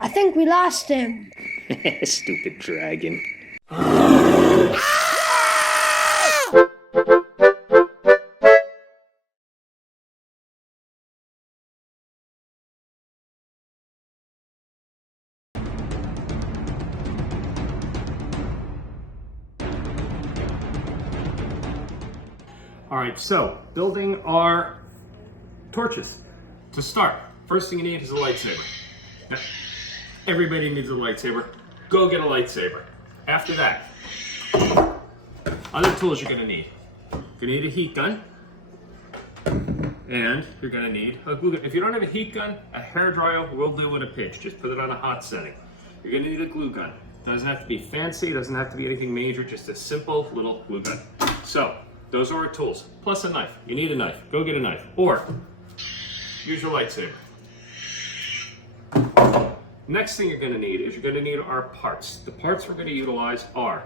I think we lost him. Stupid dragon. All right, so building our torches. To start, first thing you need is a lightsaber. Now, everybody needs a lightsaber. Go get a lightsaber. After that, other tools you're gonna need. You're gonna need a heat gun, and you're gonna need a glue gun. If you don't have a heat gun, a hairdryer will do with a pinch. Just put it on a hot setting. You're gonna need a glue gun. Doesn't have to be fancy, doesn't have to be anything major, just a simple little glue gun. So, those are our tools, plus a knife. You need a knife, go get a knife. Or, use your lightsaber. Next thing you're gonna need is you're gonna need our parts. The parts we're gonna utilize are,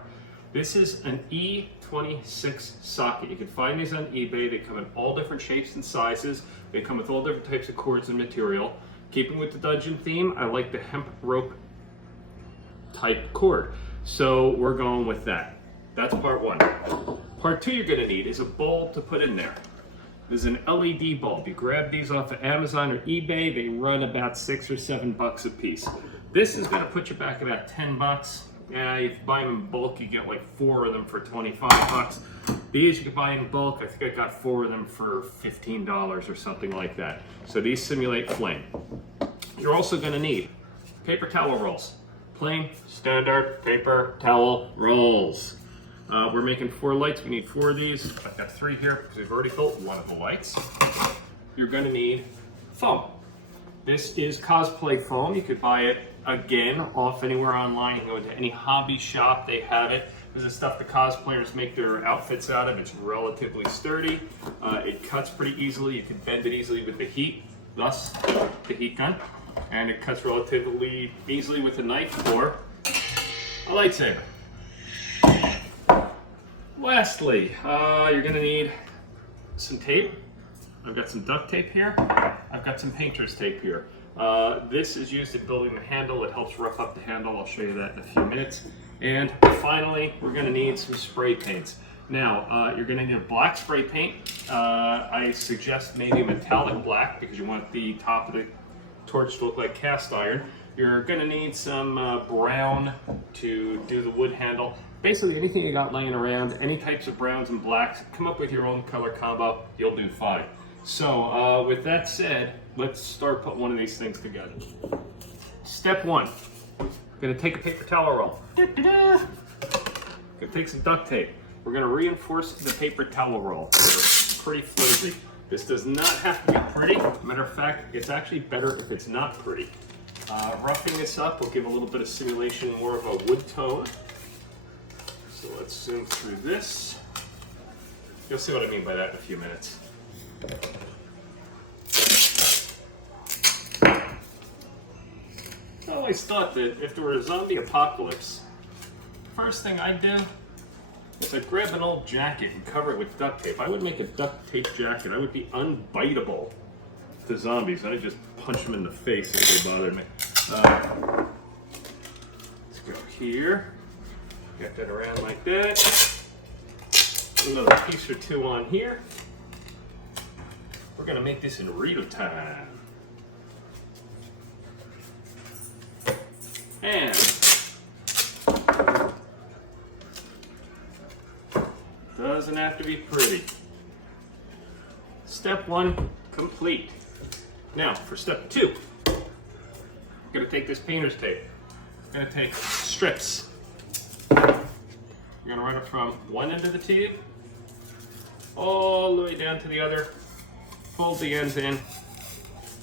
this is an E26 socket. You can find these on eBay. They come in all different shapes and sizes. They come with all different types of cords and material. Keeping with the dungeon theme, I like the hemp rope type cord. So we're going with that. That's part one. Part two you're gonna need is a bulb to put in there. There's an LED bulb. You grab these off of Amazon or eBay. They run about $6 or $7 a piece. This is gonna put you back about $10. Yeah, if you buy them in bulk, you get like 4 of them for $25. These you can buy in bulk. I think I got 4 of them for $15 or something like that. So these simulate flame. You're also gonna need paper towel rolls. Plain, standard paper towel rolls. We're making 4 lights. We need 4 of these. I've got 3 here because we've already built one of the lights. You're going to need foam. This is cosplay foam. You could buy it again off anywhere online. You can go into any hobby shop. They have it. This is stuff the cosplayers make their outfits out of. It's relatively sturdy. It cuts pretty easily. You can bend it easily with the heat, thus the heat gun. And it cuts relatively easily with a knife or a lightsaber. Lastly, you're gonna need some tape. I've got some duct tape here. I've got some painter's tape here. This is used in building the handle. It helps rough up the handle. I'll show you that in a few minutes. And finally, we're gonna need some spray paints. Now, you're gonna need a black spray paint. I suggest maybe metallic black because you want the top of the torch to look like cast iron. You're gonna need some brown to do the wood handle. Basically anything you got laying around, any types of browns and blacks, come up with your own color combo, you'll do fine. So with that said, let's start putting one of these things together. Step 1, gonna take a paper towel roll. Gonna take some duct tape. We're gonna reinforce the paper towel roll. They're pretty flimsy. This does not have to be pretty. Matter of fact, it's actually better if it's not pretty. Roughing this up will give a little bit of simulation, more of a wood tone. So let's zoom through this. You'll see what I mean by that in a few minutes. I always thought that if there were a zombie apocalypse, first thing I'd do is I'd grab an old jacket and cover it with duct tape. I would make a duct tape jacket. I would be unbiteable to zombies. I'd just punch them in the face if they bothered me. Let's go here. Get that around like that. Another piece or 2 on here. We're gonna make this in real time. And doesn't have to be pretty. Step 1 complete. Now for step 2, we're gonna take this painter's tape. We're gonna take strips. You're gonna run it from one end of the tube all the way down to the other. Fold the ends in.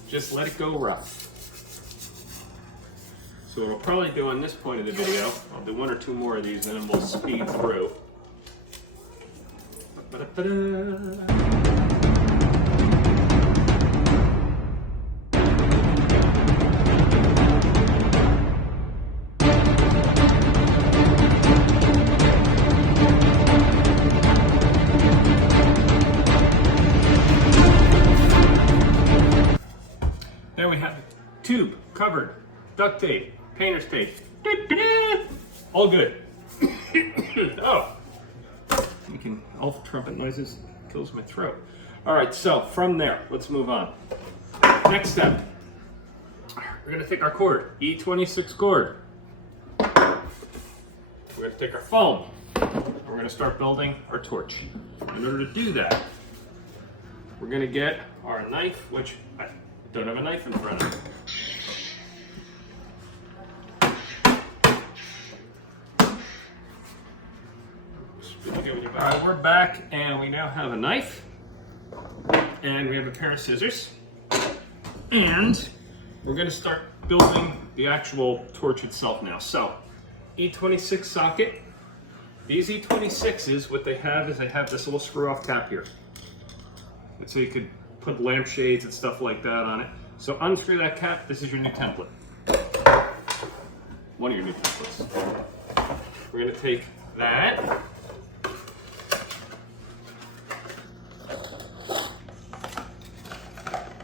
Just let it go rough. So what I'll probably do on this point of the video, I'll do 1 or 2 more of these and then we'll speed through. Ba-da-ba-da. There we have the tube covered duct tape, painter's tape. All good. Oh, making elf trumpet noises kills my throat. All right, so from there, let's move on. Next step, we're gonna take our cord, E26 cord. We're gonna take our foam. We're gonna start building our torch. In order to do that, we're gonna get our knife, which I don't have a knife in front of me. All right, we're back and we now have a knife and we have a pair of scissors and we're going to start building the actual torch itself now. So E26 socket. These E26s, what they have is they have this little screw off cap here. And so you could put lampshades and stuff like that on it. So unscrew that cap. This is your new template. One of your new templates. We're going to take that.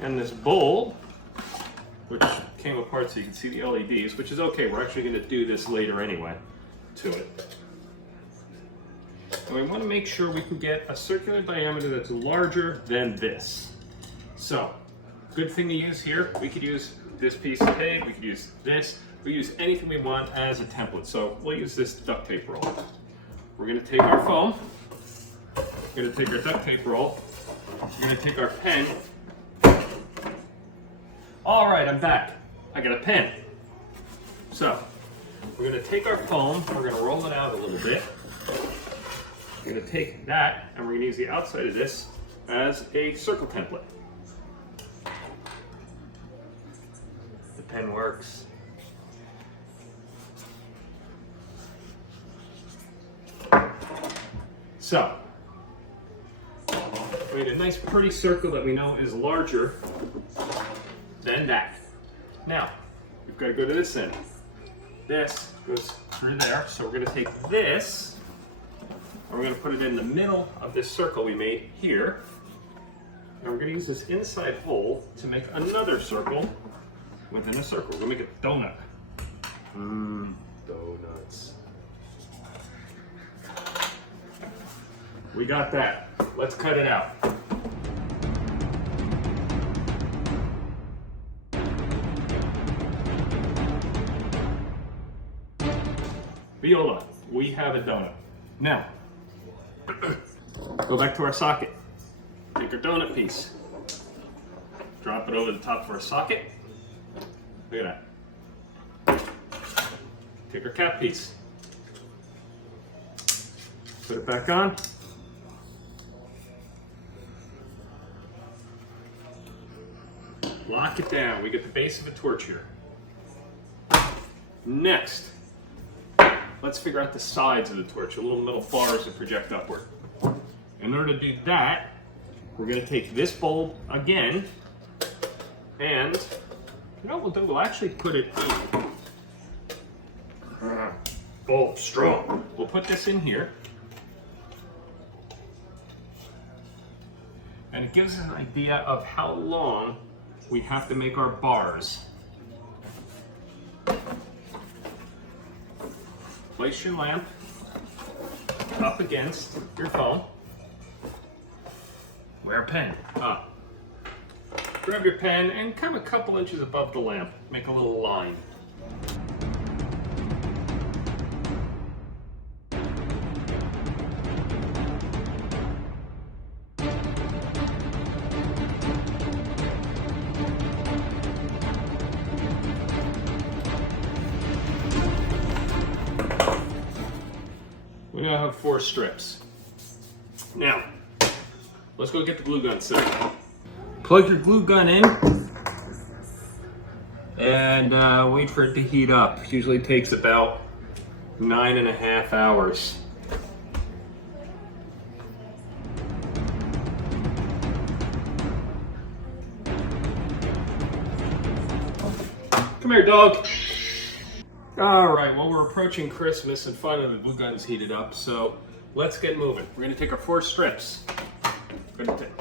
And this bowl, which came apart so you can see the LEDs, which is okay. We're actually going to do this later anyway to it. And we want to make sure we can get a circular diameter that's larger than this. So, good thing to use here, we could use this piece of tape, we could use this, we use anything we want as a template. So we'll use this duct tape roll. We're going to take our foam, we're going to take our duct tape roll, we're going to take our pen. All right, I'm back. I got a pen. So, we're going to take our foam, we're going to roll it out a little bit. We're going to take that, and we're going to use the outside of this as a circle template. The pen works. So, we made a nice pretty circle that we know is larger than that. Now, we've got to go to this end. This goes through there, so we're going to take this, and we're going to put it in the middle of this circle we made here. And we're going to use this inside hole to make another circle within a circle. We're going to make a donut. Donuts. We got that. Let's cut it out. Viola, we have a donut. Now, go back to our socket. Take our donut piece. Drop it over the top of our socket. Look at that. Take our cap piece. Put it back on. Lock it down. We get the base of a torch here. Next, let's figure out the sides of the torch, the little metal bars that project upward. In order to do that, we're going to take this bulb again, and you know what we'll do? We'll actually put it bulb straw. We'll put this in here, and it gives us an idea of how long we have to make our bars. Place your lamp up against your foam. Wear a pen. Grab your pen and come a couple inches above the lamp. Make a little line. We now have 4 strips. Now, let's go get the glue gun set. Plug your glue gun in and wait for it to heat up. It usually takes about 9.5 hours. Come here, dog. All right, well, we're approaching Christmas and finally the glue gun's heated up, so let's get moving. We're gonna take our 4 strips. We're gonna take,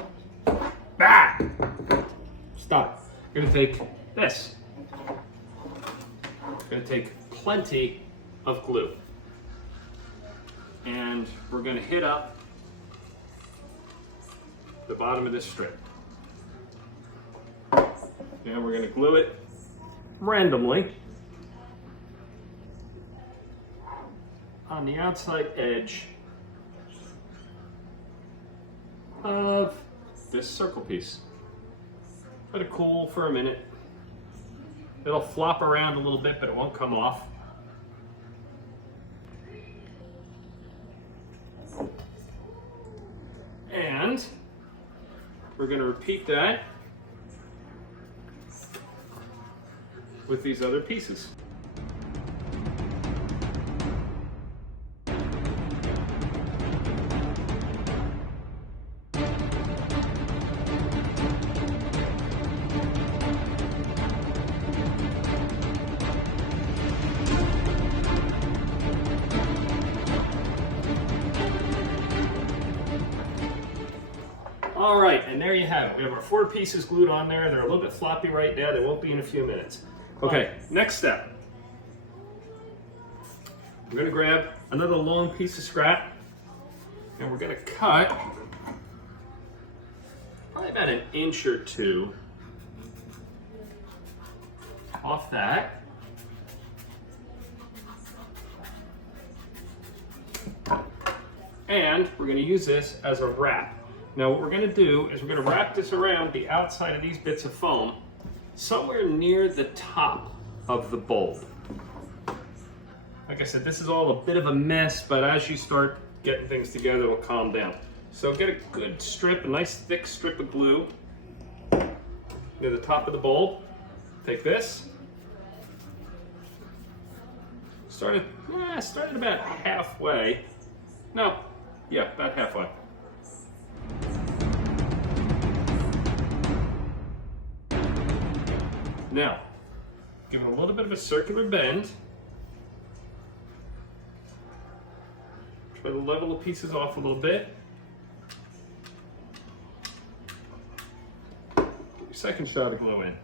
stop. We're gonna take this. going to take plenty of glue. And we're going to hit up the bottom of this strip. And we're going to glue it randomly on the outside edge of this circle piece. Let it cool for a minute. It'll flop around a little bit, but it won't come off. And we're going to repeat that with these other pieces. All right, and there you have it. We have our 4 pieces glued on there. They're a little bit floppy right now. They won't be in a few minutes. Okay, next step. We're going to grab another long piece of scrap, and we're going to cut probably about 1 inch or 2 off that. And we're going to use this as a wrap. Now what we're going to do is we're going to wrap this around the outside of these bits of foam somewhere near the top of the bulb. Like I said, this is all a bit of a mess, but as you start getting things together, it'll calm down. So get a good strip, a nice thick strip of glue near the top of the bulb. Take this. Start at about halfway. No, yeah, about halfway. Now, give it a little bit of a circular bend. Try to level the pieces off a little bit. Put your second shot of glue in.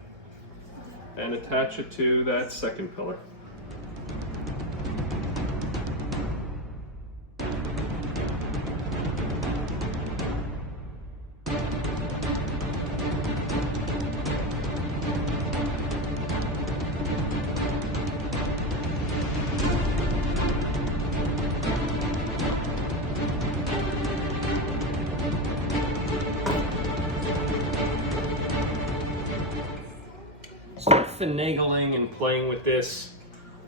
And attach it to that second pillar. Finagling and playing with this.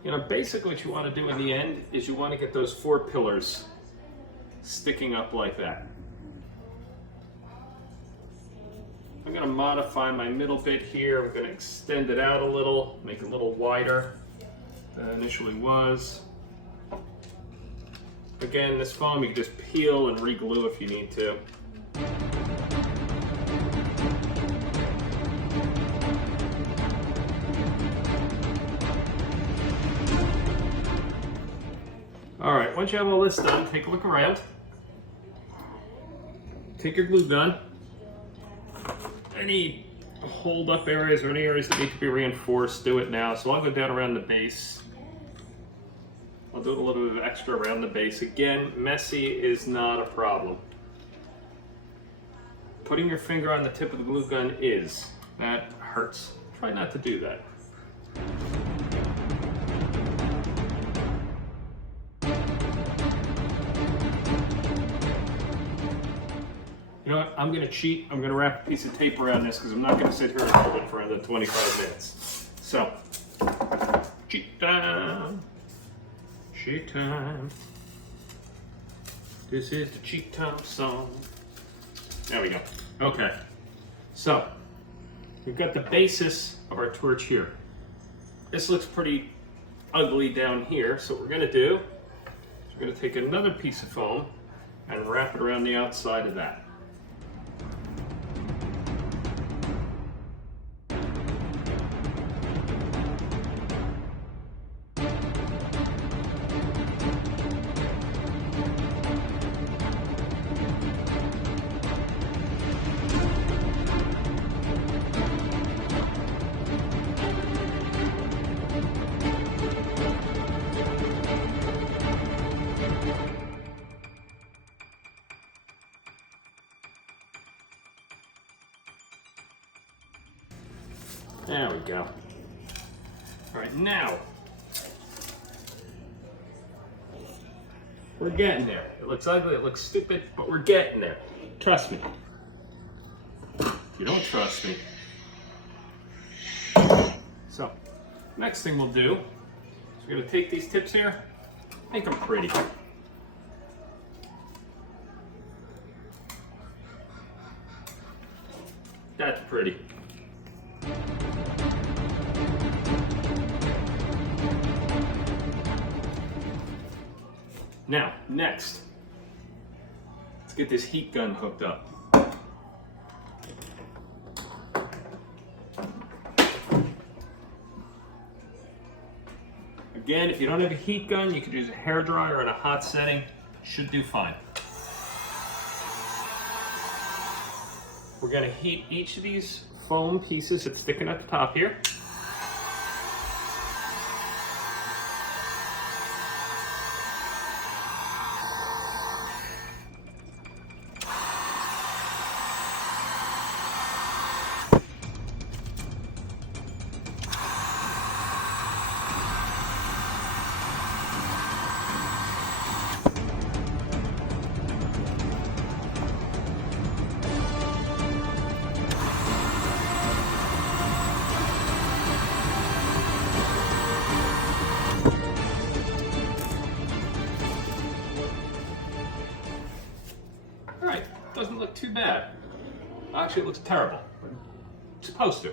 You know, basically what you want to do in the end is you want to get those 4 pillars sticking up like that. I'm going to modify my middle bit here. I'm going to extend it out a little, make it a little wider than it initially was. Again, this foam you can just peel and re-glue if you need to. All right, once you have all this done, take a look around. Take your glue gun. Any hold up areas or any areas that need to be reinforced, do it now. So I'll go down around the base. I'll do a little bit of extra around the base. Again, messy is not a problem. Putting your finger on the tip of the glue gun that hurts. Try not to do that. You know what, I'm going to cheat. I'm going to wrap a piece of tape around this because I'm not going to sit here and hold it for another 25 minutes. So, cheat time. Cheat time. This is the cheat time song. There we go. Okay. So, we've got the basis of our torch here. This looks pretty ugly down here. So what we're going to do is we're going to take another piece of foam and wrap it around the outside of that. There we go. All right, now we're getting there. It looks ugly, it looks stupid, but we're getting there. Trust me. If you don't trust me. So, next thing we'll do is we're going to take these tips here, make them pretty. That's pretty. Now, next, let's get this heat gun hooked up. Again, if you don't have a heat gun, you could use a hairdryer in a hot setting. Should do fine. We're going to heat each of these foam pieces that's sticking at the top here. Doesn't look too bad. Actually, it looks terrible. It's supposed to.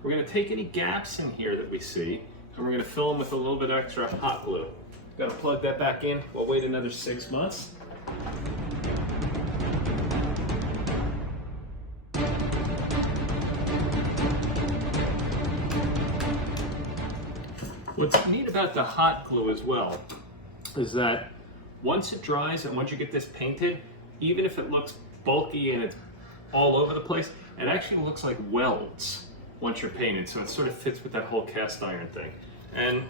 We're going to take any gaps in here that we see, and we're going to fill them with a little bit extra hot glue. Got to plug that back in. We'll wait another 6 months. What's neat about the hot glue as well is that once it dries and once you get this painted, even if it looks bulky and it's all over the place, it actually looks like welds once you're painted, so it sort of fits with that whole cast iron thing. And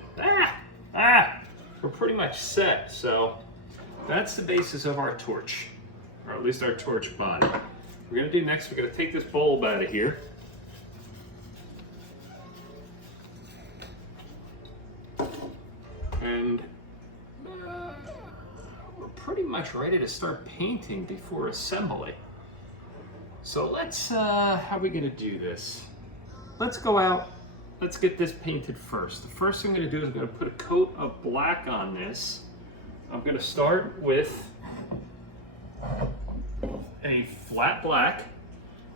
we're pretty much set. So that's the basis of our torch, or at least our torch body. We're gonna do next, we're gonna take this bulb out of here. And pretty much ready to start painting before assembly. So let's, how are we gonna do this? Let's go out, let's get this painted first. The first thing I'm gonna do is I'm gonna put a coat of black on this. I'm gonna start with a flat black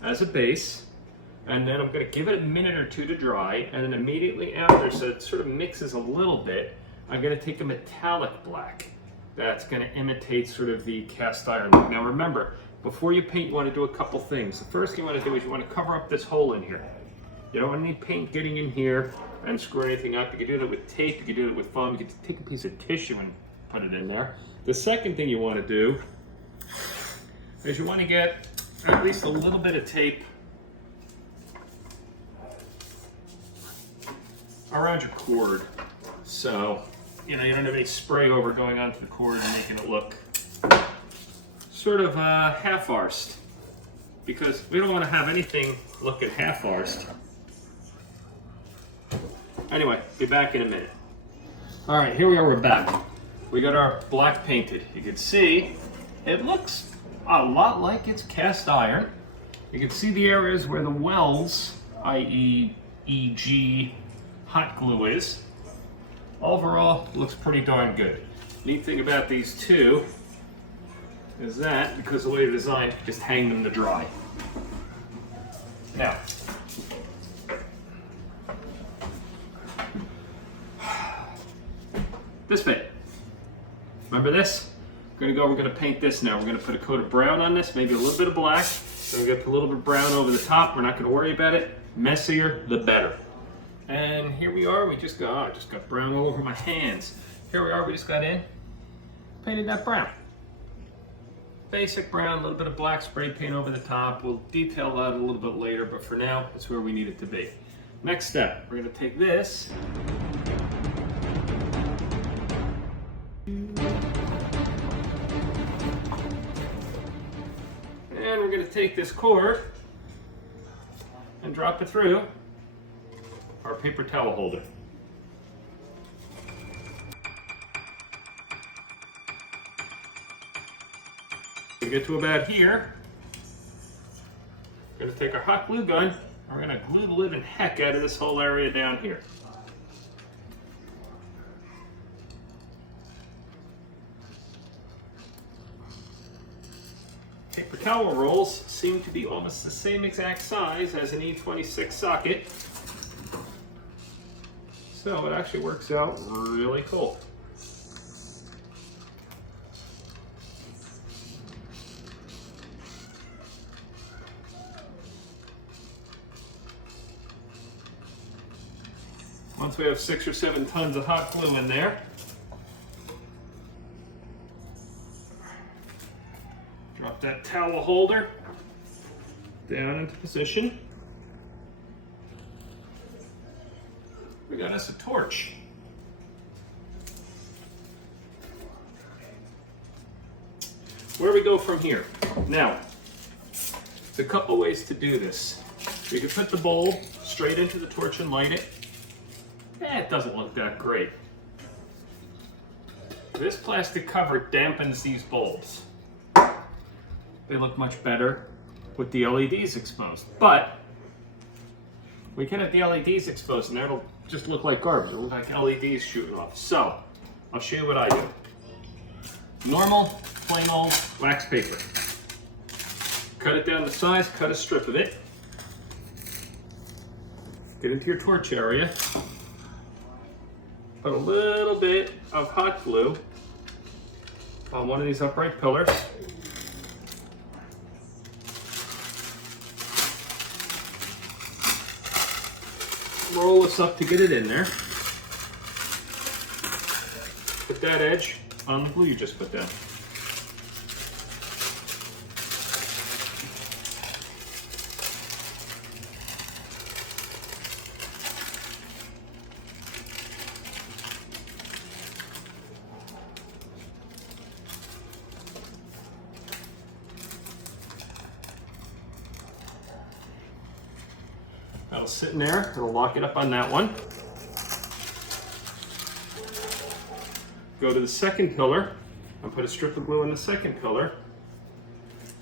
as a base, and then I'm gonna give it a minute or two to dry, and then immediately after, so it sort of mixes a little bit, I'm gonna take a metallic black. That's going to imitate sort of the cast iron look. Now remember, before you paint, you want to do a couple things. The first thing you want to do is you want to cover up this hole in here. You don't want any paint getting in here and screw anything up. You can do that with tape, you can do it with foam, you can take a piece of tissue and put it in there. The second thing you want to do is you want to get at least a little bit of tape around your cord. So you know, you don't have any spray over going onto the cord and making it look sort of half-arsed, because we don't want to have anything looking half-arsed. Anyway, be back in a minute. All right, here we are, we're back. We got our black painted. You can see it looks a lot like it's cast iron. You can see the areas where the welds, i.e. e.g. hot glue is. Overall, it looks pretty darn good. Neat thing about these two is that, because of the way they're designed, just hang them to dry. Now, this bit. Remember this? We're gonna paint this now. We're gonna put a coat of brown on this, maybe a little bit of black. Then we're gonna put a little bit of brown over the top. We're not gonna worry about it. Messier, the better. And here we are, we just got, I just got brown all over my hands. Here we are, we just got in, painted that brown. Basic brown, a little bit of black spray paint over the top. We'll detail that a little bit later, but for now, that's where we need it to be. Next step, we're gonna take this. And we're gonna take this cord and drop it through our paper towel holder. We get to about here. We're going to take our hot glue gun and we're going to glue the living heck out of this whole area down here. Paper towel rolls seem to be almost the same exact size as an E26 socket. So it actually works out really cool. Once we have 6 or 7 tons of hot glue in there, drop that towel holder down into position. We got us a torch. Where do we go from here? Now, there's a couple ways to do this. You can put the bowl straight into the torch and light it. It doesn't look that great. This plastic cover dampens these bulbs. They look much better with the LEDs exposed. But we can have the LEDs exposed and it'll just look like garbage. It'll look like LEDs shooting off. So I'll show you what I do. Normal, plain old wax paper. Cut it down to size, cut a strip of it. Get into your torch area. Put a little bit of hot glue on one of these upright pillars. Roll this up to get it in there. Put that edge on the glue you just put down. That'll sit in there, it'll lock it up on that one. Go to the second pillar and put a strip of glue in the second pillar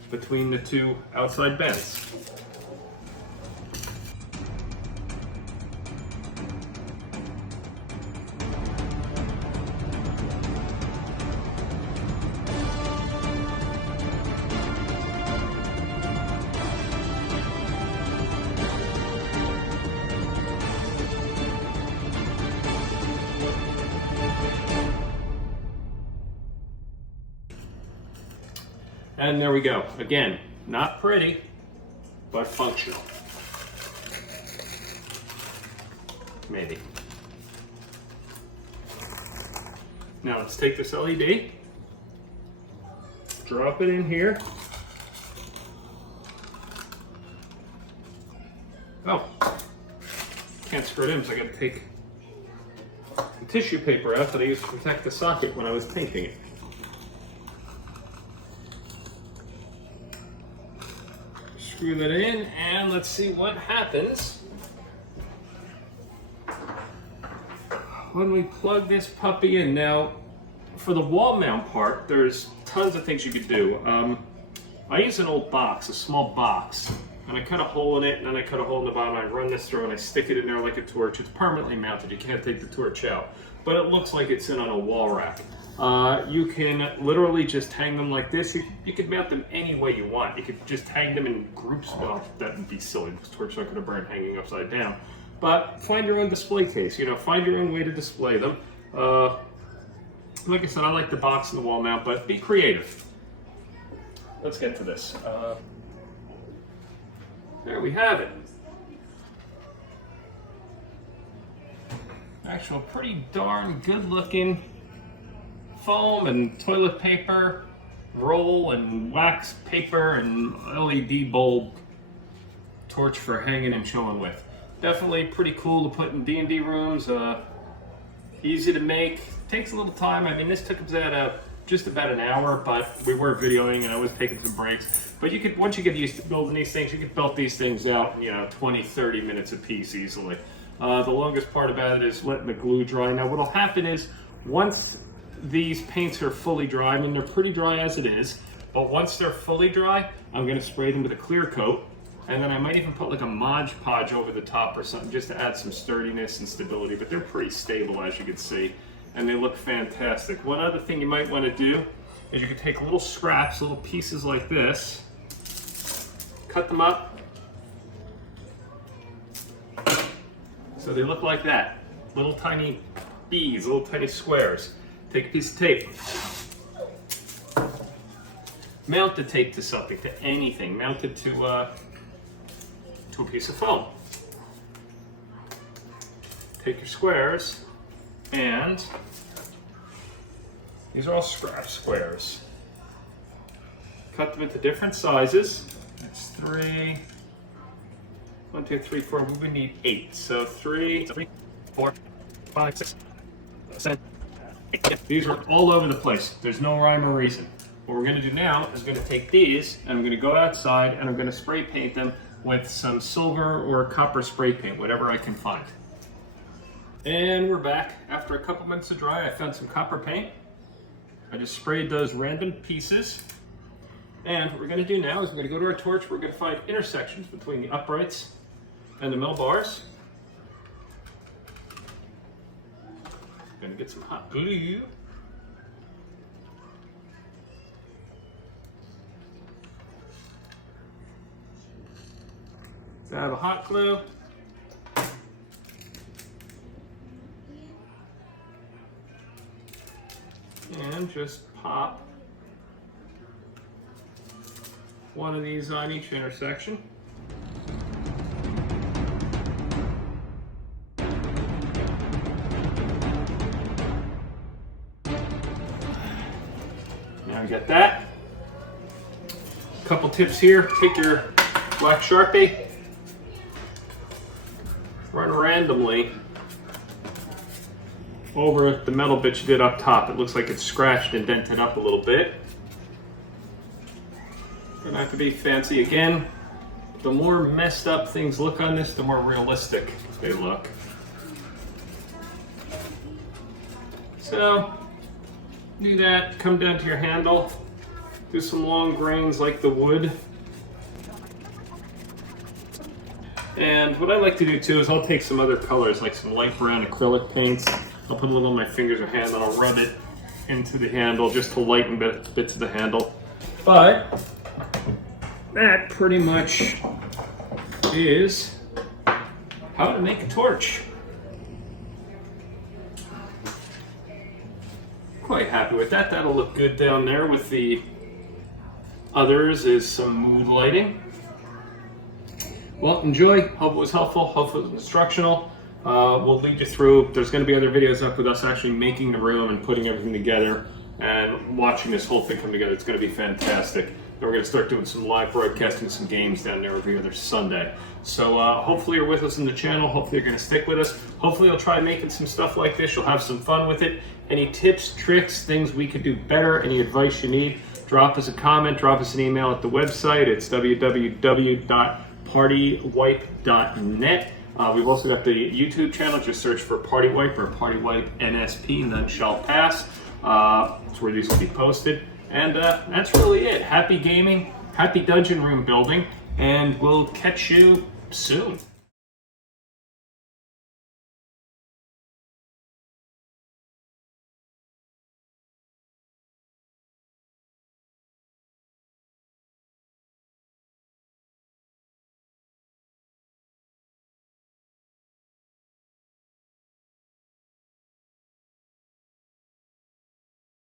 between the two outside bends. And there we go. Again, not pretty, but functional. Maybe. Now let's take this LED, drop it in here. Oh, can't screw it in, so I gotta take the tissue paper out that I used to protect the socket when I was painting it. Screw that in, and let's see what happens when we plug this puppy in. Now, for the wall mount part, there's tons of things you could do. I use an old box, a small box, and I cut a hole in it, and then I cut a hole in the bottom. I run this through, and I stick it in there like a torch. It's permanently mounted. You can't take the torch out, but it looks like it's in on a wall rack. You can literally just hang them like this. You could mount them any way you want. You could just hang them in groups. Well, that would be silly because torches aren't going to burn hanging upside down. But find your own display case. You know, find your own way to display them. Like I said, I like the box and the wall mount, but be creative. Let's get to this. There we have it. Actual pretty darn good looking foam and toilet paper roll and wax paper and LED bulb torch for hanging and chilling with. Definitely pretty cool to put in D&D rooms. Easy to make. Takes a little time. I mean, this took us just about an hour, but we were videoing and I was taking some breaks. But you could, once you get used to building these things, you could build these things out in, 20, 30 minutes a piece easily. The longest part about it is letting the glue dry. Now what'll happen is once these paints are fully dry, I mean they're pretty dry as it is, but once they're fully dry, I'm gonna spray them with a clear coat, and then I might even put like a Mod Podge over the top or something just to add some sturdiness and stability, but they're pretty stable as you can see, and they look fantastic. One other thing you might wanna do is you can take little scraps, little pieces like this, cut them up, so they look like that. Little tiny beads, little tiny squares. Take a piece of tape. Mount the tape to something, to anything. Mount it to a piece of foam. Take your squares, and these are all scrap squares. Cut them into different sizes. That's 3. 1, 2, 3, 4. We would need 8. So 3, 4, 5, 6, 7, 8. These are all over the place. There's no rhyme or reason. What we're going to do now is going to take these and I'm going to go outside and I'm going to spray paint them with some silver or copper spray paint, whatever I can find. And we're back. After a couple minutes of dry, I found some copper paint. I just sprayed those random pieces. And what we're going to do now is we're going to go to our torch. We're going to find intersections between the uprights and the mill bars. Going to get some hot glue. So I have a hot glue. And just pop one of these on each intersection. Now we got that. A couple tips here. Take your black Sharpie, run randomly over the metal bit you did up top. It looks like it's scratched and dented up a little bit. Don't have to be fancy. Again, the more messed up things look on this, the more realistic they look. So, do that, come down to your handle, do some long grains like the wood. And what I like to do too is I'll take some other colors, like some light brown acrylic paints. I'll put a little on my fingers or hand and I'll rub it into the handle just to lighten bits of the handle. But that pretty much is how to make a torch. Quite happy with that. That'll look good down there with the others is some mood lighting. Well, enjoy. Hope it was helpful. Hope it was instructional. We'll lead you through. There's going to be other videos up with us actually making the room and putting everything together and watching this whole thing come together. It's going to be fantastic. And we're going to start doing some live broadcasting, some games down there every other Sunday. So hopefully you're with us on the channel. Hopefully you're going to stick with us. Hopefully you'll try making some stuff like this. You'll have some fun with it. Any tips, tricks, things we could do better, any advice you need, drop us a comment, drop us an email at the website. It's www.partywipe.net. We've also got the YouTube channel. Just search for Party Wipe or Party Wipe NSP, none shall pass. That's where these will be posted. And that's really it. Happy gaming, happy dungeon room building, and we'll catch you soon.